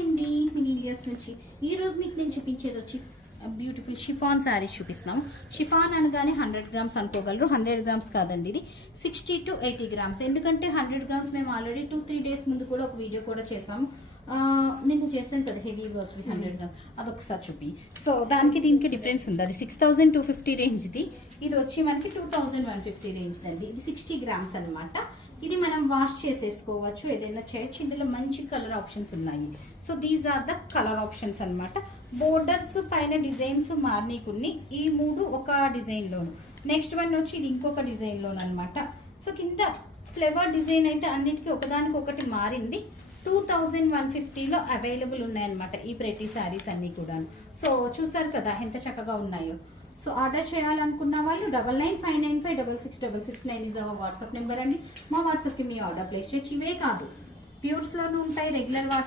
అండి మినీలియస్ నుంచి. ఈ రోజు మీకు నేను చూపించేది వచ్చి బ్యూటిఫుల్ షిఫాన్ శారీస్ చూపిస్తున్నాం. షిఫాన్ అనగానే 100 గ్రామ్స్ అనుకోగలరు. 100 గ్రామ్స్ కాదండి, ఇది 60 to 80 గ్రామ్స్. ఎందుకంటే 100 గ్రామ్స్ మేము ఆల్రెడీ 2-3 డేస్ ముందు కూడా ఒక వీడియో కూడా చేసాము. నేను చేస్తాను కదా హెవీ వర్క్ 100 గ్రామ్స్, అదొకసారి చూపి. సో దానికి దీనికి డిఫరెన్స్ ఉంది. అది 6250 రేంజ్ది, ఇది వచ్చి మనకి 2150 రేంజ్ అండి. ఇది 60 గ్రామ్స్ అనమాట. ఇది మనం వాష్ చేసేసుకోవచ్చు, ఏదైనా చేయొచ్చు. ఇందులో మంచి కలర్ ఆప్షన్స్ ఉన్నాయి. So these are the colour options అనమాట. బోర్డర్స్ పైన డిజైన్స్ మార్నీకున్ని, ఈ 3 ఒక డిజైన్లోను. నెక్స్ట్ వన్ వచ్చి ఇది ఇంకొక డిజైన్లోను అనమాట. సో కింద ఫ్లేవర్ డిజైన్ అయితే అన్నిటికీ ఒకదానికి ఒకటి మారింది. 2150లో అవైలబుల్ ఉన్నాయన్నమాట ఈ ప్రెటీ శారీస్ అన్నీ కూడా. సో చూసారు కదా ఎంత చక్కగా ఉన్నాయో. సో ఆర్డర్ చేయాలనుకున్న వాళ్ళు 9959566669 ఇస్ అవర్ వాట్సాప్ నెంబర్ అండి. మా వాట్సాప్కి మీ ఆర్డర్ ప్లేస్ చేయొచ్చు. ఇవే కాదు, ప్యూర్స్లోనూ ఉంటాయి, రెగ్యులర్ వాటిలో